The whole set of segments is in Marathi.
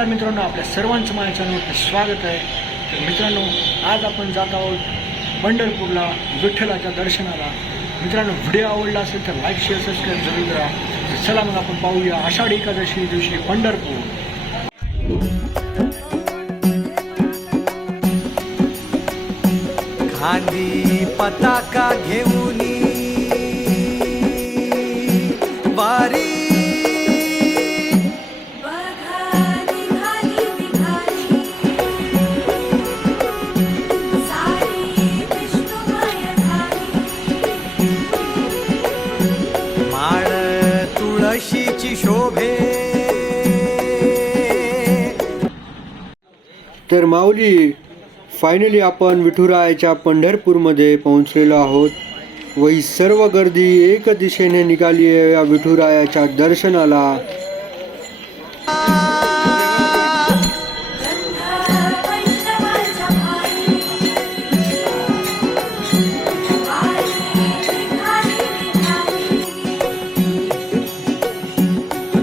नमस्कार मित्रांनो आपल्या सर्वांचं माझ्या चॅनलवरती स्वागत आहे. तर मित्रांनो आज आपण जात आहोत पंढरपूरला विठ्ठलाच्या दर्शनाला. मित्रांनो व्हिडिओ आवडला असेल तर लाईक शेअर सबस्क्राईब जरूर करा. तर चला मग आपण पाहूया आषाढी एकादशी दिवशी पंढरपूर. खांदी पताका घेऊन तर माऊली फायनली आपण विठुरायाच्या पंढरपूरमध्ये पोहोचलेलो आहोत. व ही सर्व गर्दी एक दिशेने निघाली आहे या विठुरायाच्या दर्शनाला.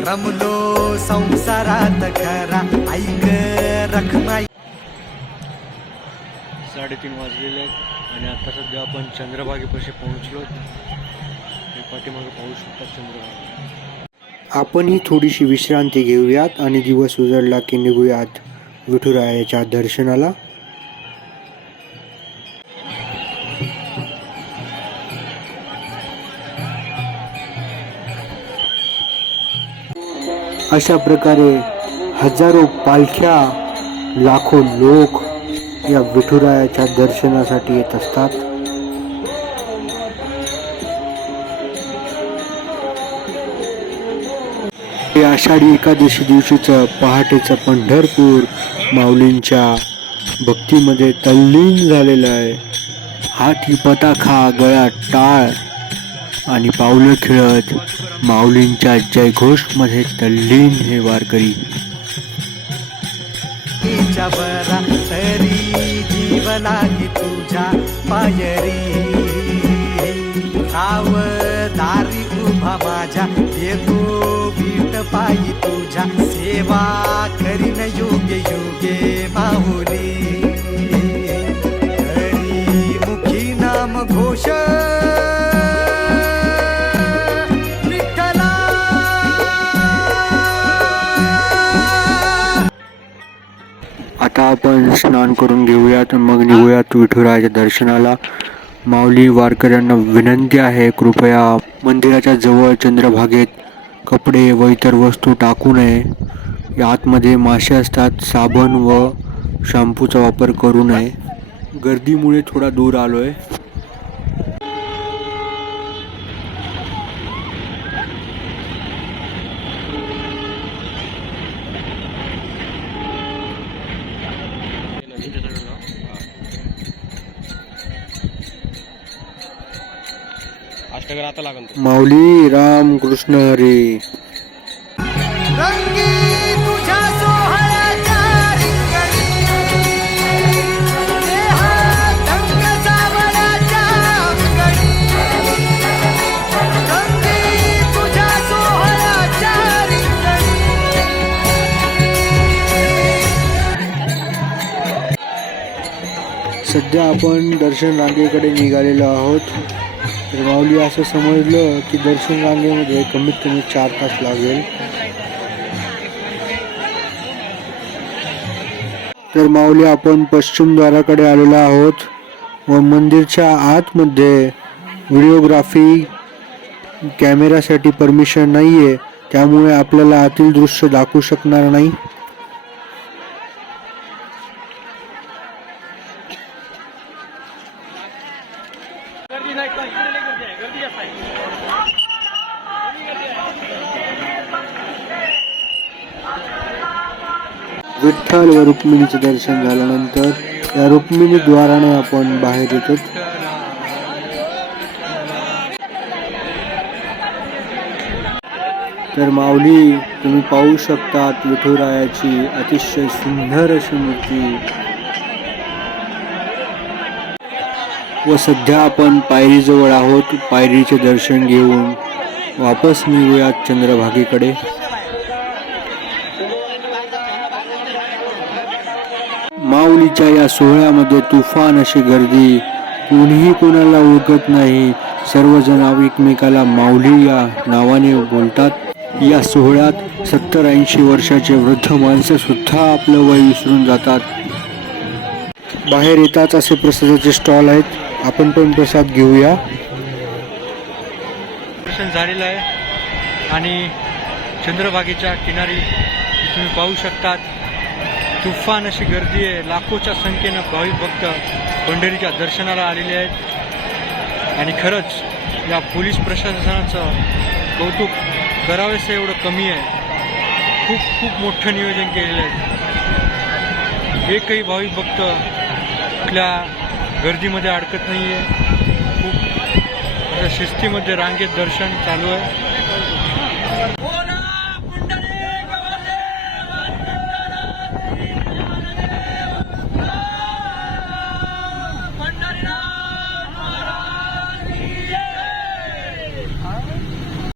रमलो संसारात खरा ऐक रखमाई. साडेतीन वाजलेले आहेत. आणि आता सध्या आपण चंद्रभागेपाशी पोहोचलो पाठीमागे पाहू शकता चंद्रभाग. आपणही थोडीशी विश्रांती घेऊयात आणि दिवस उजळला की निघूयात विठुरायाच्या दर्शनाला. अशा प्रकारे हजारो पालख्या लाखो लोक या विठुरायाच्या दर्शनासाठी येत असतात. हे आषाढी एकादशी दिवशीचं पहाटेचं पंढरपूर माऊलींच्या भक्तीमध्ये तल्लीन झालेलं आहे. हाती पताखा गळ्यात टाळ आणि पावलं खेळत माऊलींच्या जयघोषमध्ये तल्लीन हे वारकरी. लागी तुझ्या पायरी. खाव दारी उभा माझ्या येतो बीट पायी तुझ्या. सेवा करीन योगे योगे माहुली हरी मुखी नाम घोष आपण स्नान करून घेऊयात. मग निघूयात विठुरायाच्या दर्शनाला. माऊली वारकऱ्यांना विनंती आहे कृपया मंदिराच्या जवळ चंद्रभागेत कपडे व इतर वस्तू टाकू नये. या आतमध्ये मासे असतात साबण व शॅम्पूचा वापर करू नये. गर्दीमुळे थोडा दूर आलो आहे अष्टगर आता लागन तो. माऊली राम कृष्ण हरी. रंगी तुझ्या सोहळ्याच्या रिंगणी. देहात रंग सावळ्याच्या अंगणी. रंगी तुझ्या सोहळ्याच्या रिंगणी. सध्या आपण दर्शन रांगेकडे निघालेलो आहोत. तर माऊली असं समजलं की दर्शन रांगेमध्ये कमीत कमी चार तास लागेल. तर माऊली आपण पश्चिम द्वाराकडे आलेलो आहोत व मंदिरच्या आतमध्ये व्हिडिओग्राफी कॅमेरासाठी परमिशन नाही आहे त्यामुळे आपल्याला आतील दृश्य दाखवू शकणार नाही. विठ्ठल व रुक्मिणीचे दर्शन झाल्यानंतर या रुक्मिणी द्वाराने आपण बाहेर येतो. तर माऊली तुम्ही पाहू शकतात विठुरायाची अतिशय सुंदर अशी मूर्ती. व सध्या आपण पायरीजवळ आहोत पायरीचे दर्शन घेऊन वापस निघूयात चंद्रभागेकडे. माऊलीच्या या सोहळ्यामध्ये तुफान अशी गर्दी. कोणीही कोणाला ओळखत नाही. सर्वजण एकमेकाला माऊली या नावाने बोलतात. या सोहळ्यात सत्तर ऐंशी वर्षाचे वृद्ध माणसं सुद्धा आपलं वय विसरून जातात. बाहेर येताच असे प्रसादाचे स्टॉल आहेत. आपण पण प्रसाद घेऊया. दर्शन झालेलं आहे. आणि चंद्रभागेच्या किनारी तुम्ही पाहू शकतात. तुफान अशी गर्दी आहे. लाखोच्या संख्येनं भाविक भक्त पंढरीच्या दर्शनाला आलेले आहेत. आणि खरंच या पोलीस प्रशासनाचं कौतुक करावेसं एवढं कमी आहे. खूप खूप मोठं नियोजन केलेलं आहे. एकही भाविक भक्त कुठल्या गर्दीमध्ये अडकत नाही आहे खूप शिस्तीमध्ये रांगेत दर्शन चालू आहे.